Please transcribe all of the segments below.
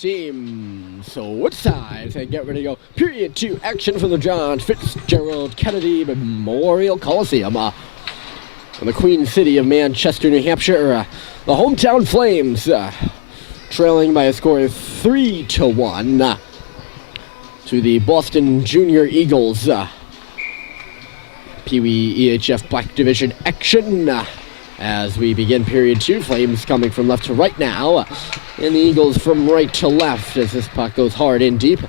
team Switchside and get ready to go. Period 2 action from the John Fitzgerald Kennedy Memorial Coliseum in the Queen City of Manchester, New Hampshire. The hometown Flames trailing by a score of 3-1 to the Boston Junior Eagles. Pee Wee EHF Black Division action as we begin period 2. Flames coming from left to right now, and the Eagles from right to left as this puck goes hard in deep.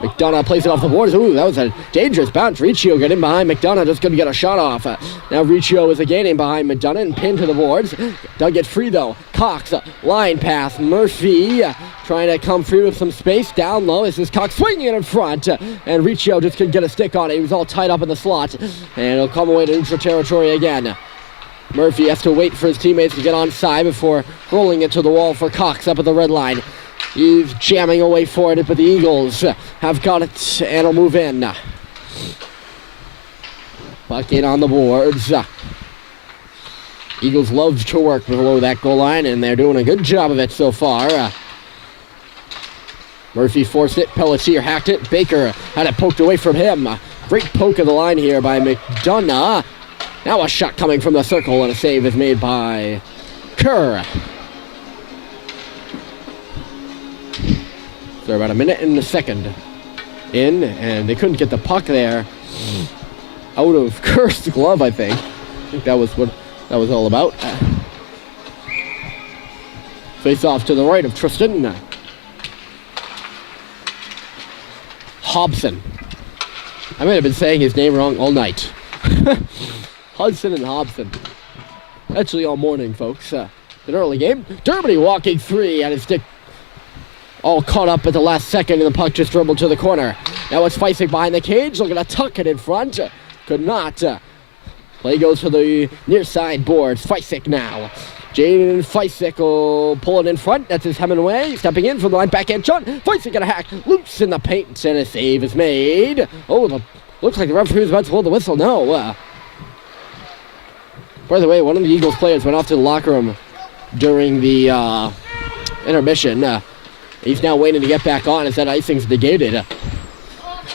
McDonough plays it off the boards. Ooh, that was a dangerous bounce. Riccio got in behind McDonough, just couldn't get a shot off. Now Riccio is again in behind McDonough and pinned to the boards. Dug it free though. Cox, line pass. Murphy trying to come free with some space. Down low. This is Cox swinging it in front. And Riccio just couldn't get a stick on it. He was all tied up in the slot. And it'll come away to neutral territory again. Murphy has to wait for his teammates to get on side before rolling it to the wall for Cox up at the red line. He's jamming away for it, but the Eagles have got it and will move in. Puck in on the boards. Eagles love to work below that goal line, and they're doing a good job of it so far. Murphy forced it. Pelletier hacked it. Baker had it poked away from him. Great poke of the line here by McDonough. Now a shot coming from the circle, and a save is made by Kerr. They're about a minute and a second in, and they couldn't get the puck there out of Kerr's glove, I think. I think that was what that was all about. Face off to the right of Tristan. Hobson. I might have been saying his name wrong all night. Hudson and Hobson. Actually all morning, folks. An early game. Dermody walking free at his stick. All caught up at the last second, and the puck just dribbled to the corner. Now it's Feisig behind the cage, looking to tuck it in front. Could not. Play goes to the near side boards. Feisig now. Jaden Feisig will pull it in front. That's his Hemingway. Stepping in from the line, backhand shot. Feisig got a hack. Loose in the paint, and a save is made. Oh, looks like the referee was about to blow the whistle. No. By the way, one of the Eagles players went off to the locker room during the intermission. He's now waiting to get back on as that icing's negated.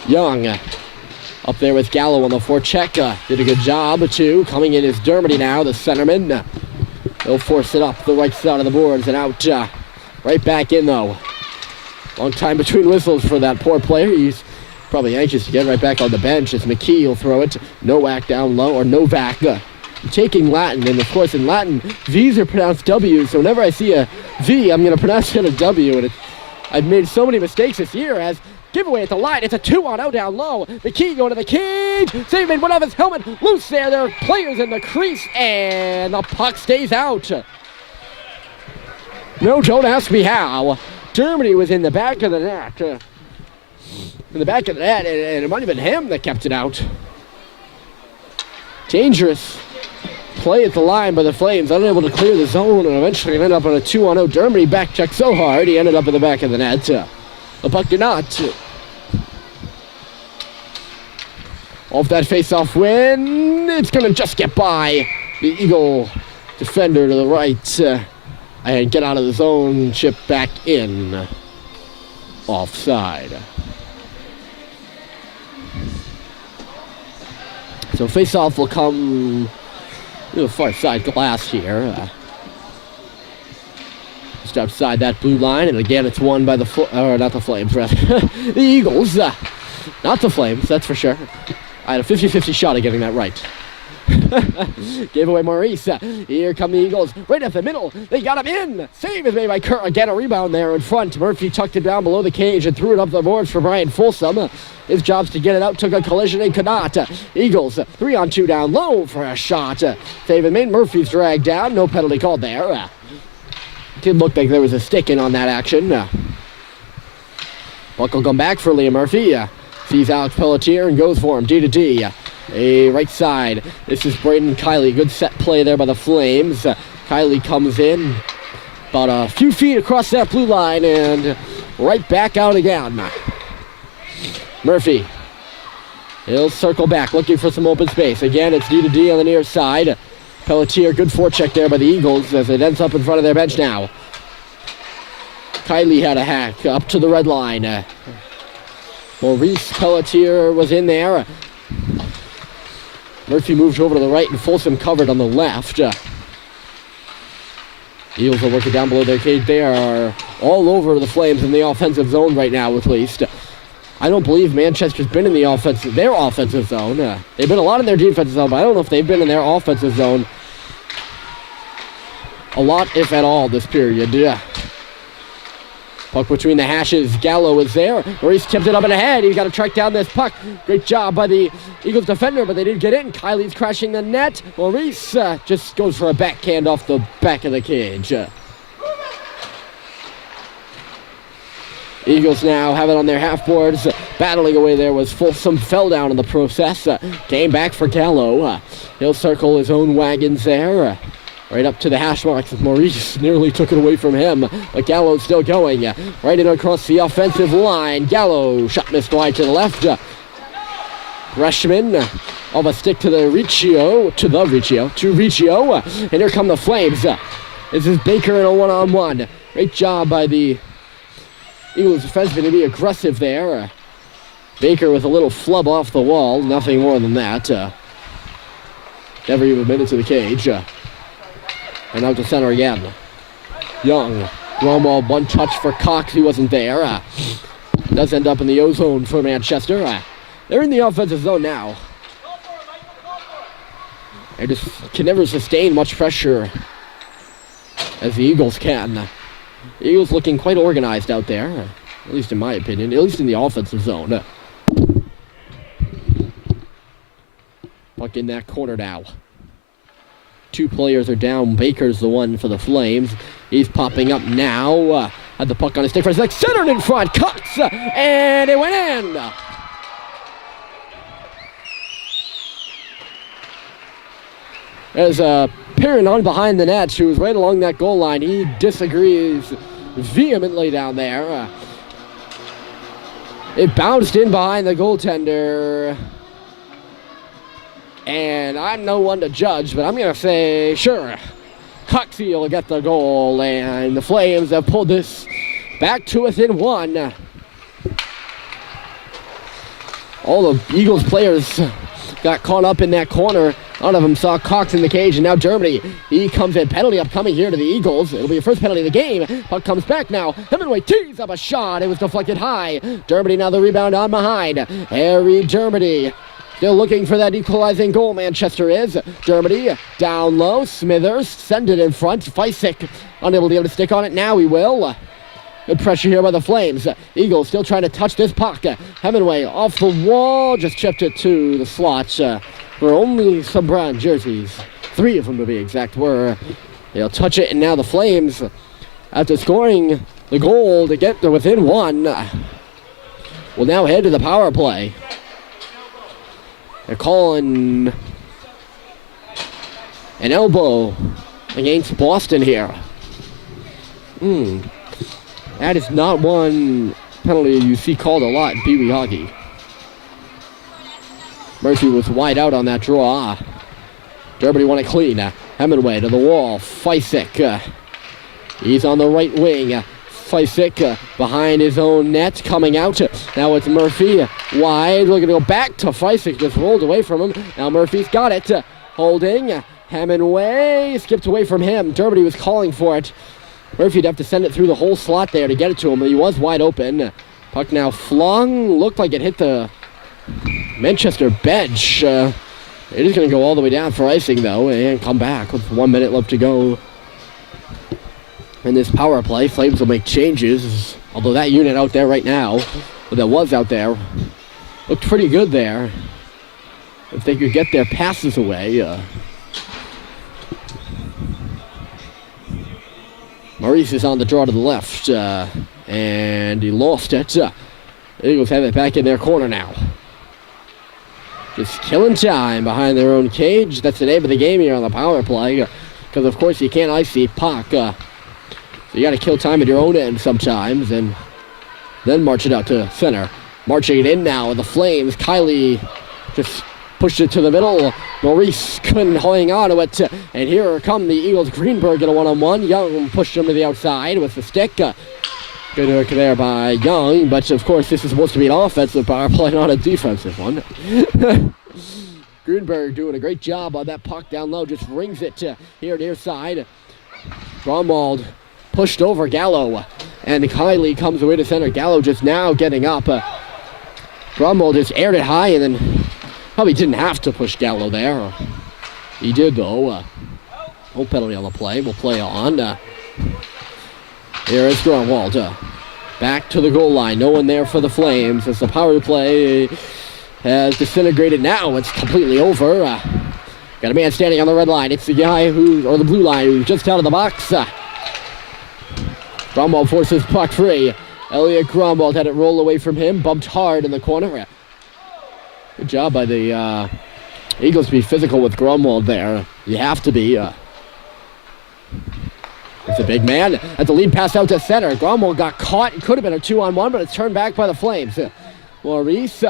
Young up there with Gallo on the forecheck. Did a good job, too. Coming in is Dermody now, the centerman. He'll force it up the right side of the boards and out. Right back in, though. Long time between whistles for that poor player. He's probably anxious to get right back on the bench as McKee will throw it. Nowak down low, or Novak. Taking Latin, and of course in Latin, V's are pronounced W's, so whenever I see a V, I'm going to pronounce it a W, and I've made so many mistakes this year as giveaway at the line. It's a 2-on-0 down low. McKee going to the cage. Save made one off his helmet. Loose there. There are players in the crease, and the puck stays out. No, don't ask me how. Germany was in the back of the net. And it might have been him that kept it out. Dangerous play at the line by the Flames, unable to clear the zone, and eventually ended up on a 2-on-0. Dermody back checked so hard, he ended up in the back of the net. The puck did not. Off that face-off win, it's going to just get by the Eagle defender to the right and get out of the zone, chip back in. Offside. So face-off will come to the far side glass here. Just outside that blue line, and again it's won by not the Flames, rather. The Eagles. Not the Flames, that's for sure. I had a 50-50 shot at getting that right. Gave away Maurice. Here come the Eagles. Right up the middle. They got him in. Save is made by Kerr. Again, a rebound there in front. Murphy tucked it down below the cage and threw it up the boards for Brian Folsom. His job's to get it out. Took a collision and could not. Eagles 3-on-2 down low for a shot. Save is made. Murphy's dragged down. No penalty called there. Did look like there was a stick in on that action. Puck will come back for Liam Murphy. Sees Alex Pelletier and goes for him. D to D. A right side. This is Braden Kiley. Good set play there by the Flames. Kiley comes in about a few feet across that blue line and right back out again. Murphy. He'll circle back looking for some open space. Again, it's D to D on the near side. Pelletier, good forecheck there by the Eagles as it ends up in front of their bench now. Kylie had a hack up to the red line. Maurice Pelletier was in there. Murphy moved over to the right and Folsom covered on the left. Eagles are working down below their cage. They are all over the Flames in the offensive zone right now, at least. I don't believe Manchester's been in their offensive zone. They've been a lot in their defensive zone, but I don't know if they've been in their offensive zone a lot, if at all, this period. Puck between the hashes. Gallo is there. Maurice tipped it up and ahead. He's got to track down this puck. Great job by the Eagles defender, but they didn't get in. Kylie's crashing the net. Maurice just goes for a backhand off the back of the cage. Eagles now have it on their half boards. Battling away there was Folsom. Fell down in the process. Came back for Gallo. He'll circle his own wagons there. Right up to the hash marks. Maurice nearly took it away from him. But Gallo's still going. Right in across the offensive line. Gallo shot missed wide to the left. Freshman of a stick to Riccio. And here come the Flames. This is Baker in a one-on-one. Great job by the Eagles defenseman to be aggressive there. Baker with a little flub off the wall. Nothing more than that. Never even been into the cage. And out to center again. Young. Long ball, one touch for Cox. He wasn't there. Does end up in the O-zone for Manchester. They're in the offensive zone now. They just can never sustain much pressure as the Eagles can. The Eagles looking quite organized out there. At least in my opinion. At least in the offensive zone. Puck in that corner now. Two players are down. Baker's the one for the Flames. He's popping up now. Had the puck on his stick for his next. Centered in front. Cuts. And it went in. There's a Perrin on behind the net who was right along that goal line. He disagrees vehemently down there. It bounced in behind the goaltender. And I'm no one to judge, but I'm going to say, sure, Coxey will get the goal, and the Flames have pulled this back to within one. All the Eagles players got caught up in that corner. None of them saw Cox in the cage, and now Germany, he comes in. Penalty upcoming here to the Eagles. It'll be the first penalty of the game. Puck comes back now. Hemingway tees up a shot. It was deflected high. Germany now the rebound on behind. Harry Germany. Still looking for that equalizing goal, Manchester is. Germany down low. Smithers send it in front. Feisik unable to get a stick on it. Now he will. Good pressure here by the Flames. Eagles still trying to touch this puck. Hemingway off the wall. Just chipped it to the slot. Where only some brown jerseys, 3 of them to be exact, were. They'll touch it, and now the Flames, after scoring the goal to get to within one, will now head to the power play. They're calling an elbow against Boston here. That is not one penalty you see called a lot in Pee Wee hockey. Murphy was wide out on that draw. Germany want it clean. Hemingway to the wall. Feisik. He's on the right wing. Feisik behind his own net, coming out. Now it's Murphy wide. We're going to go back to Feisik. Just rolled away from him. Now Murphy's got it. Holding. Hemingway skipped away from him. Germany was calling for it. Murphy'd have to send it through the whole slot there to get it to him, but he was wide open. Puck now flung. Looked like it hit the Manchester bench. It is going to go all the way down for icing, though, and come back with 1 minute left to go in this power play. Flames will make changes, although that unit out there right now, or that was out there, looked pretty good there. If they could get their passes away. Maurice is on the draw to the left, and he lost it. The Eagles have it back in their corner now. Just killing time behind their own cage. That's the name of the game here on the power play. Because, of course, you can't ice the puck. So you got to kill time at your own end sometimes. And then march it out to center. Marching it in now with the Flames. Kylie just pushed it to the middle. Maurice couldn't hang on to it. And here come the Eagles. Greenberg in a one-on-one. Young pushed him to the outside with the stick. Good work there by Young, but of course this is supposed to be an offensive power play, not a defensive one. Grunberg doing a great job on that puck down low, just rings it here near side. Grunwald pushed over Gallo, and Kylie comes away to center. Gallo just now getting up. Grunwald just aired it high, and then probably didn't have to push Gallo there. He did though. No penalty on the play. We'll play on. Here is Grunwald. Back to the goal line. No one there for the Flames as the power play has disintegrated now. It's completely over. Got a man standing on the red line. It's the guy or the blue line, who's just out of the box. Grunwald forces puck free. Elliot Grunwald had it roll away from him. Bumped hard in the corner. Good job by the Eagles to be physical with Grunwald there. You have to be. It's a big man. At the lead pass out to center. Grunwald got caught. It could have been a 2-on-1, but it's turned back by the Flames. Maurice,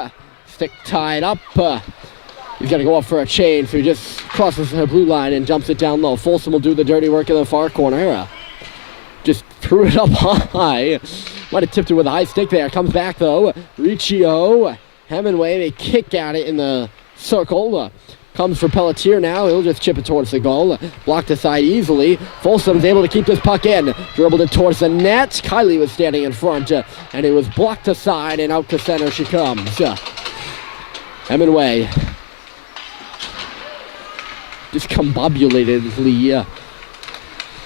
stick tied up. He's going to go up for a chain, so he just crosses the blue line and jumps it down low. Folsom will do the dirty work in the far corner. Just threw it up high. Might have tipped it with a high stick there. Comes back, though. Riccio, Hemingway, they kick at it in the circle. Comes for Pelletier now. He'll just chip it towards the goal. Blocked aside easily. Folsom's able to keep this puck in. Dribbled it towards the net. Kylie was standing in front, and it was blocked aside, and out to center she comes. Hemingway. Discombobulated.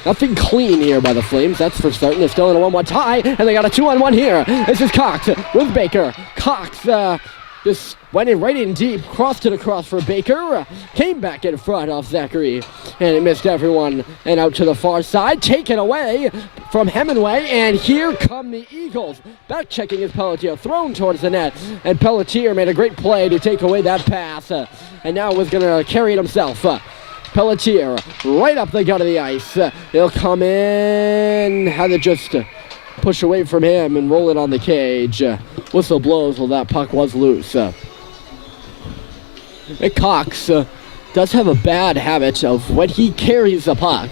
Nothing clean here by the Flames, that's for certain. They're still in a 1-1 tie, and they got a 2-on-1 here. This is Cox with Baker. Cox just went in right in deep, crossed it across for Baker, came back in front of Zachary, and it missed everyone, and out to the far side, taken away from Hemingway, and here come the Eagles. Back checking is Pelletier, thrown towards the net, and Pelletier made a great play to take away that pass, and now was going to carry it himself. Pelletier right up the gut of the ice. He'll come in, had to just push away from him and roll it on the cage. Whistle blows, well, that puck was loose. Cox does have a bad habit of when he carries the puck,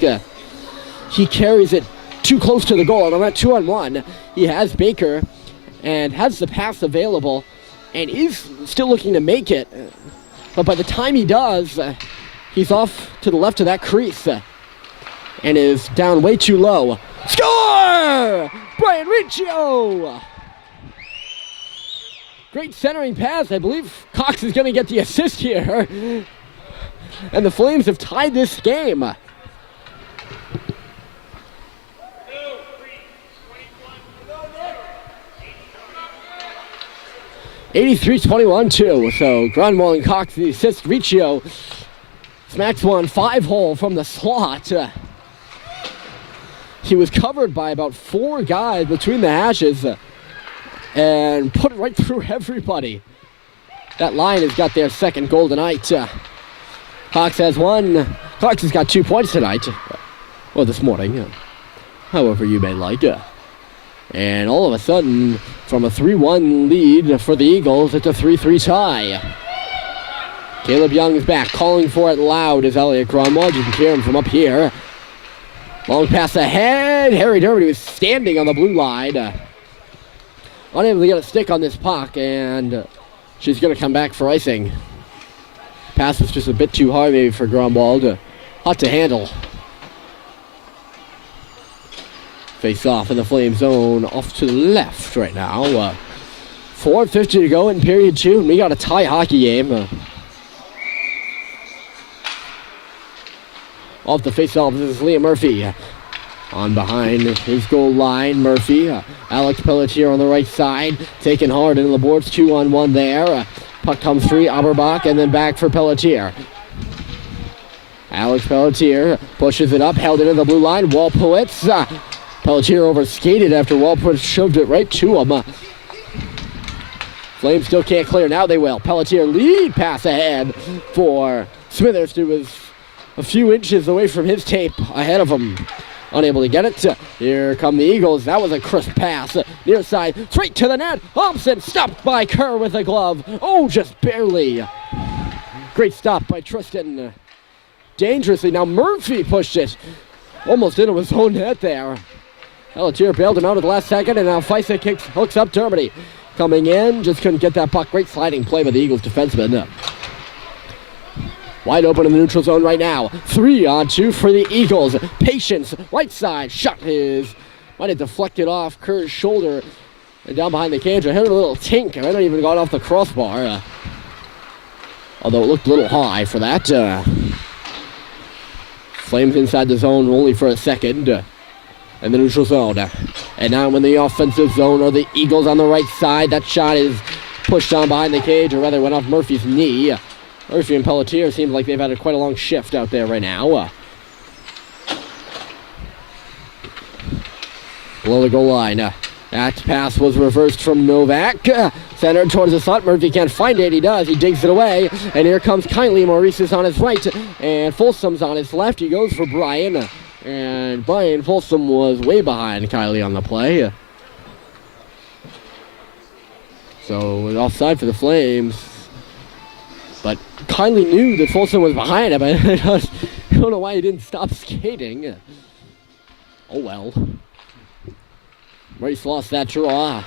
he carries it too close to the goal. And on that 2-on-1, he has Baker and has the pass available and is still looking to make it. But by the time he does, he's off to the left of that crease and is down way too low. Score! Brian Riccio! Great centering pass. I believe Cox is going to get the assist here. And the Flames have tied this game. 83-21 too. So Grunwald and Cox the assist. Riccio smacks one 5-hole from the slot. He was covered by about 4 guys between the hashes and put it right through everybody. That line has got their second goal tonight. Cox has one. Cox has got 2 points tonight. Well, this morning. However you may like. And all of a sudden, from a 3-1 lead for the Eagles, it's a 3-3 tie. Caleb Young is back, calling for it loud as Elliot Grunwald. You can hear him from up here. Long pass ahead. Harry Derby was standing on the blue line. Unable to get a stick on this puck, and she's going to come back for icing. Pass was just a bit too hard maybe for Grunwald. Hot to handle. Face off in the Flame zone, off to the left right now. 4:50 to go in period 2, and we got a tie hockey game. Off the face-off, this is Liam Murphy. On behind his goal line, Murphy. Alex Pelletier on the right side, taking hard into the boards, 2-on-1 there. Puck comes free, Auerbach, and then back for Pelletier. Alex Pelletier pushes it up, held it in the blue line. Walpowitz. Pelletier over-skated after Walpowitz shoved it right to him. Flames still can't clear, now they will. Pelletier lead pass ahead for Smithers, who was a few inches away from his tape ahead of him. Unable to get it. Here come the Eagles. That was a crisp pass. Near side, straight to the net. Thompson stopped by Kerr with a glove. Oh, just barely. Great stop by Tristan. Dangerously. Now Murphy pushed it almost into his own net there. Pelletier bailed him out at the last second, and now Feisek hooks up Dermody. Coming in, just couldn't get that puck. Great sliding play by the Eagles defenseman. Wide open in the neutral zone right now. 3-on-2 for the Eagles. Patience, right side, shot might have deflected off Kerr's shoulder and down behind the cage. I heard a little tink. I might not even got off the crossbar. Although it looked a little high for that. Flames inside the zone only for a second. In the neutral zone. And now in the offensive zone are the Eagles on the right side. That shot is pushed down behind the cage, or rather went off Murphy's knee. Murphy and Pelletier seem like they've had quite a long shift out there right now. Below the goal line. That pass was reversed from Novak. Centered towards the slot. Murphy can't find it. He does. He digs it away. And here comes Kindly. Maurice is on his right. And Folsom's on his left. He goes for Brian. And Brian Folsom was way behind Kylie on the play. So offside for the Flames. But Kylie knew that Folsom was behind him. I don't know why he didn't stop skating. Oh well. Maurice lost that draw.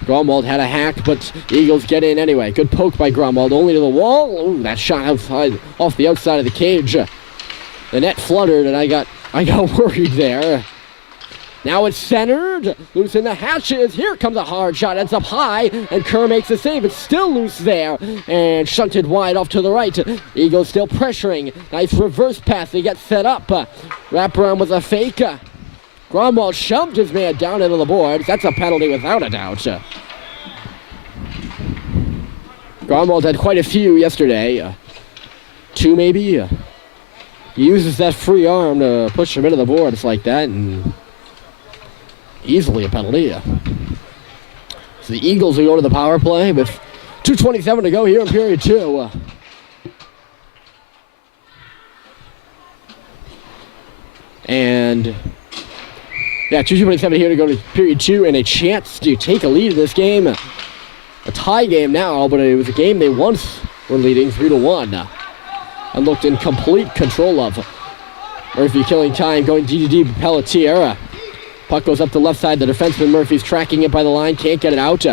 Gromwald had a hack, but Eagles get in anyway. Good poke by Gromwald, only to the wall. Ooh, that shot outside, off the outside of the cage. The net fluttered, and I got worried there. Now it's centered. Loose in the hatches. Here comes a hard shot. Ends up high, and Kerr makes a save. It's still loose there, and shunted wide off to the right. Eagles still pressuring. Nice reverse pass. They get set up. Wraparound with a fake. Gromwald shoved his man down into the boards. That's a penalty without a doubt. Gromwald had quite a few yesterday. 2 maybe. He uses that free arm to push him into the boards like that, and easily a penalty. So the Eagles will go to the power play with 2:27 to go here in period 2. And 2:27 here to go to period 2, and a chance to take a lead in this game. A tie game now, but it was a game they once were leading 3-1. And looked in complete control of. Murphy killing time, going deep Pelletier. Puck goes up the left side. The defenseman Murphy's tracking it by the line, can't get it out.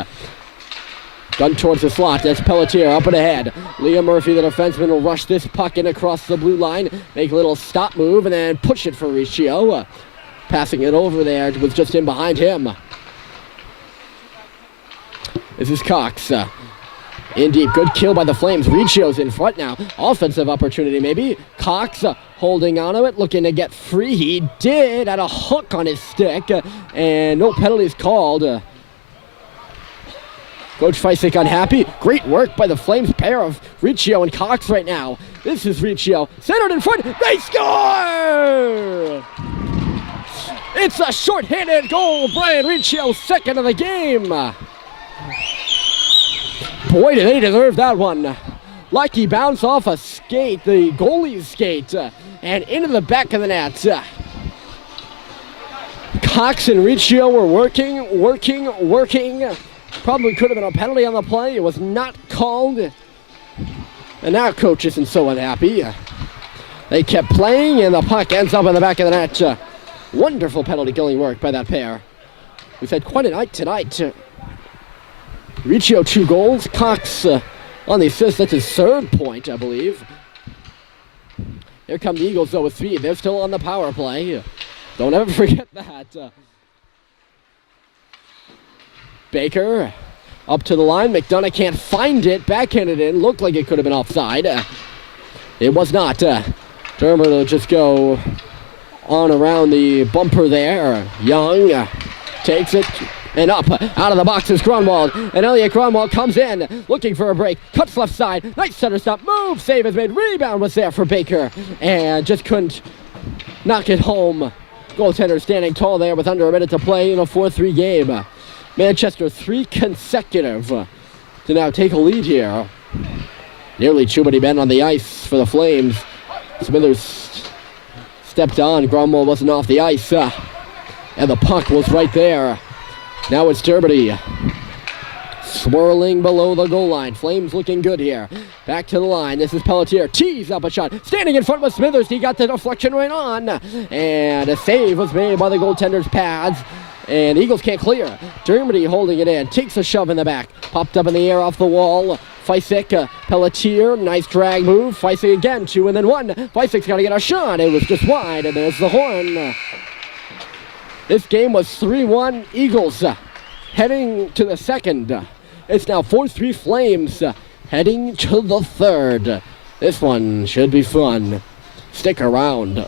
Gun towards the slot. That's Pelletier up and ahead. Liam Murphy, the defenseman, will rush this puck in across the blue line, make a little stop move, and then push it for Riccio. Passing it over there was just in behind him. This is Cox. In deep, good kill by the Flames. Riccio's in front now. Offensive opportunity maybe. Cox holding on to it, looking to get free. He did, had a hook on his stick, and no penalties called. Coach Feisek unhappy. Great work by the Flames pair of Riccio and Cox right now. This is Riccio, centered in front. They score! It's a short-handed goal. Brian Riccio, second of the game. Boy, did they deserve that one. Lucky bounce off a skate, the goalie's skate, and into the back of the net. Cox and Riccio were working. Probably could have been a penalty on the play. It was not called. And now coach isn't so unhappy. They kept playing, and the puck ends up in the back of the net. Wonderful penalty killing work by that pair. We've had quite a night tonight. Riccio 2 goals. Cox on the assist. That's his 3rd point, I believe. Here come the Eagles, though, with 3. They're still on the power play. Don't ever forget that. Baker up to the line. McDonough can't find it. Backhanded in. Looked like it could have been offside. It was not. Dermer will just go on around the bumper there. Young takes it. And up, out of the box is Grunwald. And Elliot Grunwald comes in, looking for a break. Cuts left side. Nice center stop. Move. Save is made. Rebound was there for Baker. And just couldn't knock it home. Goaltender standing tall there with under a minute to play in a 4-3 game. Manchester 3 consecutive to now take a lead here. Nearly too many men on the ice for the Flames. Smithers stepped on. Grunwald wasn't off the ice. And the puck was right there. Now it's Dermody. swirling below the goal line. Flames looking good here. Back to the line. This is Pelletier. Tees up a shot. Standing in front with Smithers. He got the deflection right on. And a save was made by the goaltender's pads. And the Eagles can't clear. Germany holding it in. Takes a shove in the back. Popped up in the air off the wall. Feisik, Pelletier, nice drag move. Feisik again, 2 and then 1. Feisik's got to get a shot. It was just wide, and there's the horn. This game was 3-1 Eagles. Heading to the second. It's now 4-3 Flames. Heading to the third. This one should be fun. Stick around.